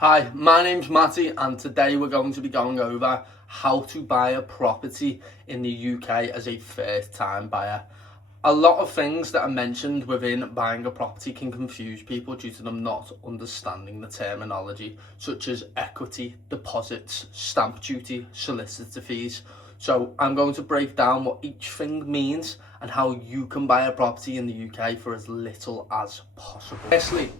Hi, my name's Matty and today we're going to be going over how to buy a property in the UK as a first time buyer. A lot of things that are mentioned within buying a property can confuse people due to them not understanding the terminology such as equity, deposits, stamp duty, solicitor fees. So I'm going to break down what each thing means and how you can buy a property in the UK for as little as possible. Firstly,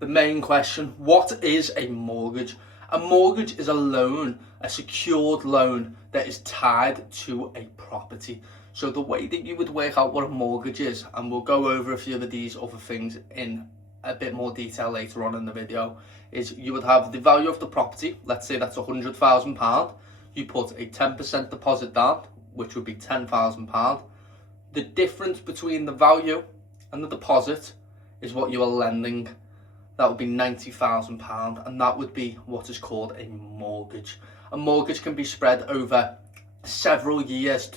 the main question: what is a mortgage? A mortgage is a loan, a secured loan that is tied to a property. So the way that you would work out what a mortgage is, and we'll go over a few of these other things in a bit more detail later on in the video, is you would have the value of the property. Let's say that's £100,000. You put a 10% deposit down, which would be £10,000. The difference between the value and the deposit is what you are lending. That would be £90,000, and that would be what is called a mortgage. A mortgage can be spread over several years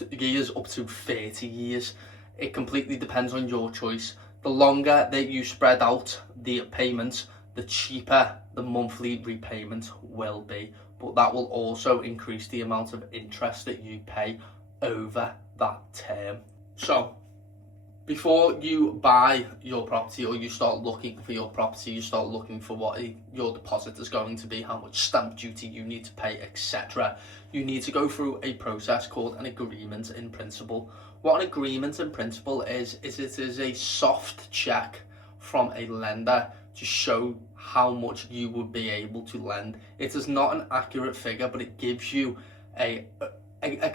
up to 30 years. It completely depends on your choice. The longer that you spread out the payments, the cheaper the monthly repayment will be, but that will also increase the amount of interest that you pay over that term. So before you buy your property or you start looking for your property, you start looking for what your deposit is going to be, how much stamp duty you need to pay, etc. You need to go through a process called an agreement in principle. What an agreement in principle is it is a soft check from a lender to show how much you would be able to lend. It is not an accurate figure, but it gives you a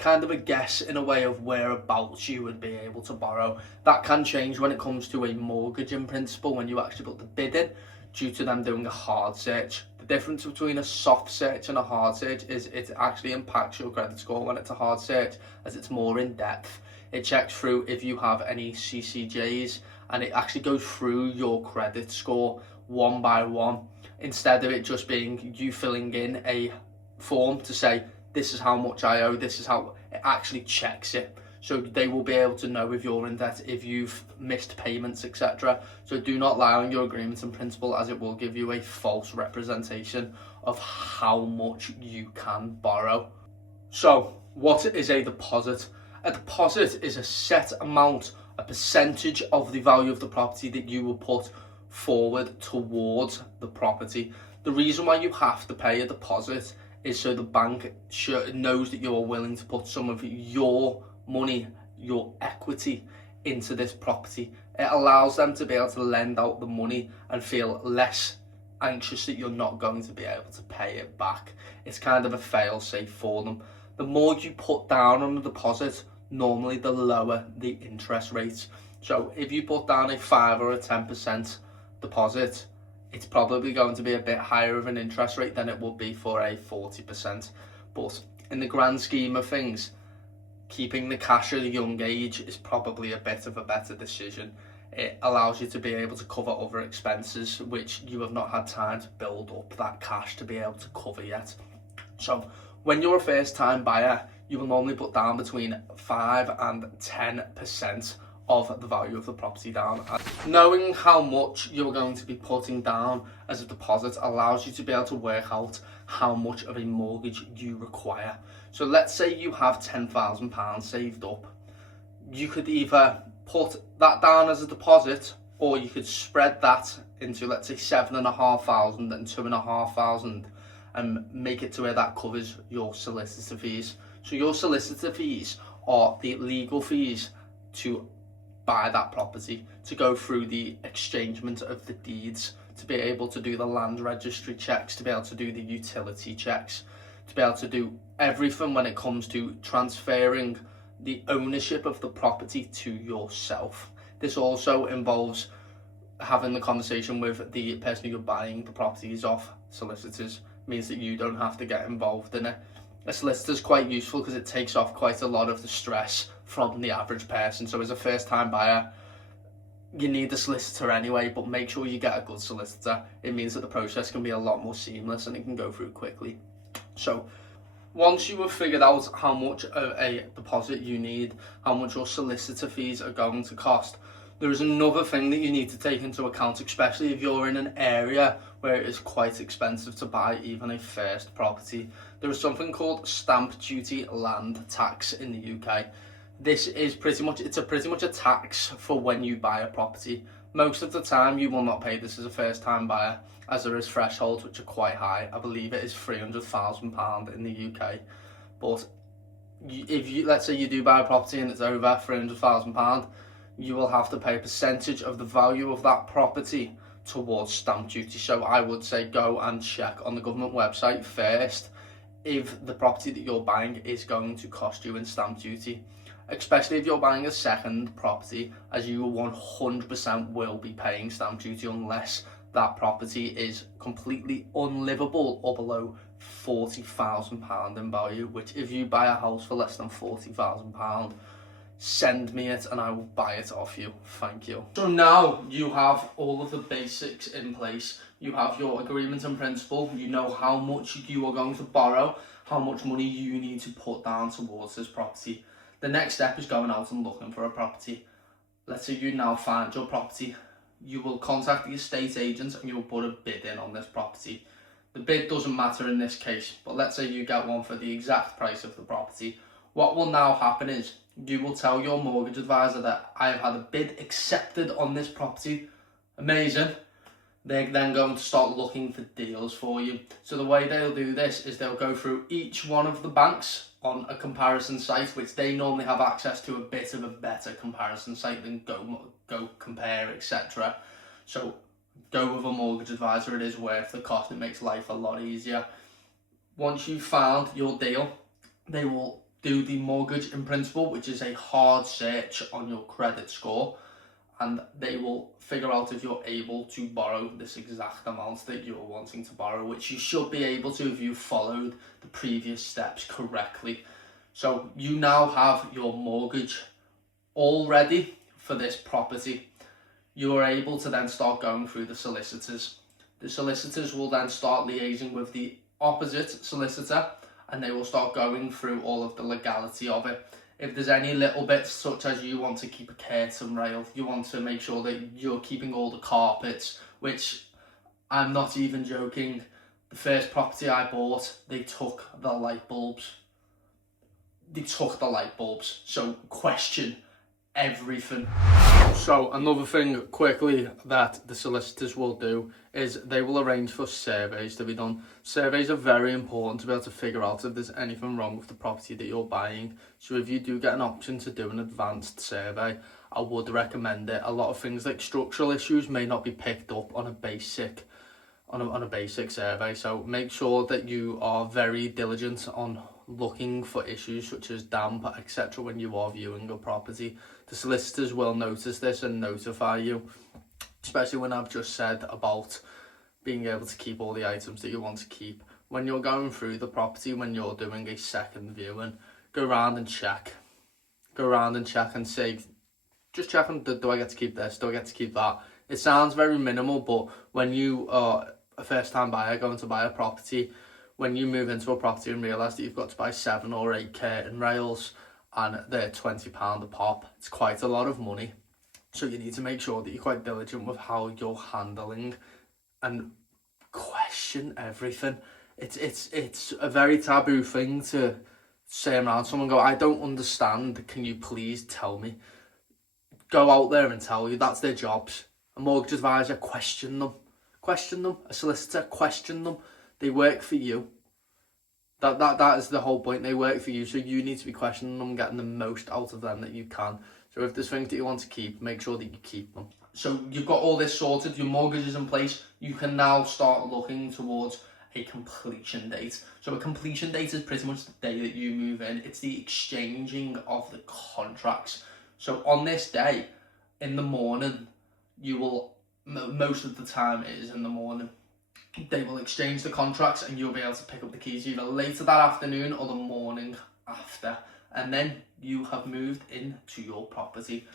kind of a guess in a way of whereabouts you would be able to borrow. That can change when it comes to a mortgage in principle when you actually put the bid in, due to them doing a hard search. The difference between a soft search and a hard search is it actually impacts your credit score when it's a hard search, as it's more in depth. It checks through if you have any CCJs, and it actually goes through your credit score one by one, instead of it just being you filling in a form to say this is how much I owe, this is how. It actually checks it, so they will be able to know if you're in debt, if you've missed payments, etc. So do not lie on your agreement in principle, as it will give you a false representation of how much you can borrow. So what is a deposit? A deposit is a set amount, a percentage of the value of the property that you will put forward towards the property. The reason why you have to pay a deposit is so the bank knows that you are willing to put some of your money, your equity, into this property. It allows them to be able to lend out the money and feel less anxious that you're not going to be able to pay it back. It's kind of a fail-safe for them. The more you put down on the deposit, normally the lower the interest rates. So if you put down a 5 or a 10% deposit, it's probably going to be a bit higher of an interest rate than it would be for a 40%. But in the grand scheme of things, keeping the cash at a young age is probably a bit of a better decision. It allows you to be able to cover other expenses which you have not had time to build up that cash to be able to cover yet. So when you're a first time buyer, you will normally put down between 5 and 10% of the value of the property down. Knowing how much you're going to be putting down as a deposit allows you to be able to work out how much of a mortgage you require. So let's say you have £10,000 saved up. You could either put that down as a deposit, or you could spread that into, let's say, 7,500 and 2,500, and make it to where that covers your solicitor fees. So your solicitor fees are the legal fees to buy that property, to go through the exchangement of the deeds, to be able to do the land registry checks, to be able to do the utility checks, to be able to do everything when it comes to transferring the ownership of the property to yourself. This also involves having the conversation with the person you're buying the properties off. Solicitors means that you don't have to get involved in it. A solicitor is quite useful because it takes off quite a lot of the stress from the average person. So as a first time buyer, you need a solicitor anyway, but make sure you get a good solicitor. It means that the process can be a lot more seamless and it can go through quickly. So once you have figured out how much of a deposit you need, how much your solicitor fees are going to cost, There is another thing that you need to take into account, especially if you're in an area where it is quite expensive to buy even a first property. There is something called stamp duty land tax in the UK. This is pretty much a tax for when you buy a property. Most of the time you will not pay this as a first time buyer, as there is thresholds which are quite high. I believe it is £300,000 in the UK. But if you, let's say you do buy a property and it's over £300,000, you will have to pay a percentage of the value of that property towards stamp duty. So I would say go and check on the government website first if the property that you're buying is going to cost you in stamp duty, especially if you're buying a second property, as you 100% will be paying stamp duty unless that property is completely unlivable or below £40,000 in value, which if you buy a house for less than £40,000, send me it and I will buy it off you. Thank you. So now you have all of the basics in place. You have your agreement in principle. You know how much you are going to borrow, how much money you need to put down towards this property. The next step is going out and looking for a property. Let's say you now find your property. You will contact the estate agent and you will put a bid in on this property. The bid doesn't matter in this case, but let's say you get one for the exact price of the property. What will now happen is you will tell your mortgage advisor that I have had a bid accepted on this property. Amazing. They're then going to start looking for deals for you. So the way they'll do this is they'll go through each one of the banks on a comparison site, which they normally have access to a bit of a better comparison site than Go Compare, etc. So go with a mortgage advisor. It is worth the cost. It makes life a lot easier. Once you've found your deal, they will do the mortgage in principle, which is a hard search on your credit score, and they will figure out if you're able to borrow this exact amount that you're wanting to borrow, which you should be able to if you followed the previous steps correctly. So you now have your mortgage all ready for this property. You are able to then start going through the solicitors. The solicitors will then start liaising with the opposite solicitor, and they will start going through all of the legality of it. If there's any little bits, such as you want to keep a curtain rail, you want to make sure that you're keeping all the carpets, which I'm not even joking. The first property I bought, they took the light bulbs. So question everything. So another thing quickly that the solicitors will do is they will arrange for surveys to be done. Surveys are very important to be able to figure out if there's anything wrong with the property that you're buying. So if you do get an option to do an advanced survey, I would recommend it. A lot of things like structural issues may not be picked up on a basic survey. So make sure that you are very diligent on looking for issues such as damp, etc. when you are viewing a property. The solicitors will notice this and notify you, especially when I've just said about being able to keep all the items that you want to keep. When you're going through the property, when you're doing a second viewing, go around and check and say, just checking, do I get to keep this, do I get to keep that? It sounds very minimal, but when you are a first time buyer going to buy a property, when you move into a property and realise that you've got to buy 7 or 8 curtain rails and they're £20 a pop, it's quite a lot of money. So you need to make sure that you're quite diligent with how you're handling and question everything. It's a very taboo thing to say around someone, go, I don't understand, can you please tell me? Go out there and tell you. That's their jobs. A mortgage advisor, question them. A solicitor, question them. They work for you. That is the whole point. They work for you, so you need to be questioning them, getting the most out of them that you can. So if there's things that you want to keep, make sure that you keep them. So you've got all this sorted, your mortgage is in place, you can now start looking towards a completion date. So a completion date is pretty much the day that you move in. It's the exchanging of the contracts. So on this day, in the morning, you will, most of the time it is in the morning, they will exchange the contracts and you'll be able to pick up the keys either later that afternoon or the morning after. And then you have moved into your property.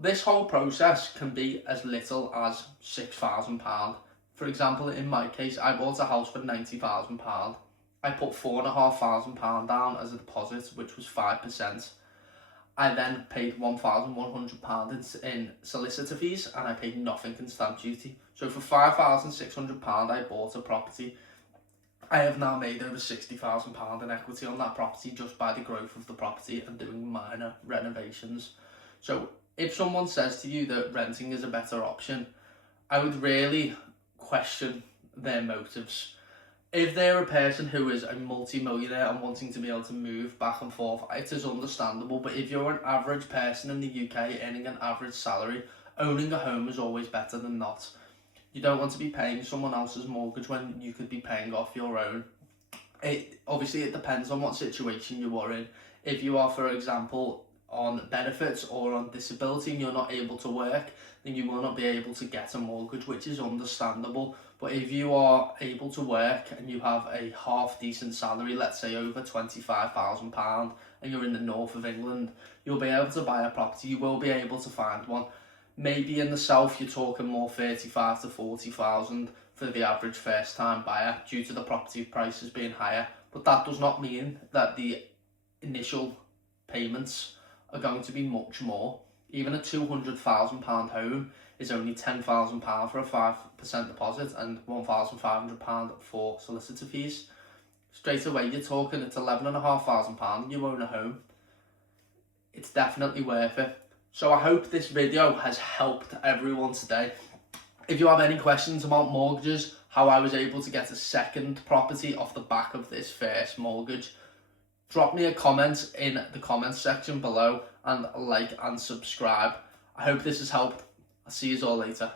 This whole process can be as little as £6,000. For example, in my case, I bought a house for £90,000. I put £4,500 down as a deposit, which was 5%. I then paid £1,100 in solicitor fees, and I paid nothing in stamp duty. So for £5,600 I bought a property. I have now made over £60,000 in equity on that property just by the growth of the property and doing minor renovations. So if someone says to you that renting is a better option, I would really question their motives. If they're a person who is a multi-millionaire and wanting to be able to move back and forth, it is understandable. But if you're an average person in the UK earning an average salary, owning a home is always better than not. You don't want to be paying someone else's mortgage when you could be paying off your own. Obviously it depends on what situation you are in. If you are, for example, on benefits or on disability and you're not able to work, then you will not be able to get a mortgage, which is understandable. But if you are able to work and you have a half decent salary, let's say over £25,000, and you're in the north of England, you'll be able to buy a property. You will be able to find one. Maybe in the south you're talking more 35 to 40,000 for the average first time buyer due to the property prices being higher. But that does not mean that the initial payments are going to be much more. Even a £200,000 home is only £10,000 for a 5% deposit and £1,500 for solicitor fees. Straight away you're talking it's £11,500 and you own a home. It's definitely worth it. So I hope this video has helped everyone today. If you have any questions about mortgages, how I was able to get a second property off the back of this first mortgage, drop me a comment in the comments section below and like and subscribe. I hope this has helped. I'll see you all later.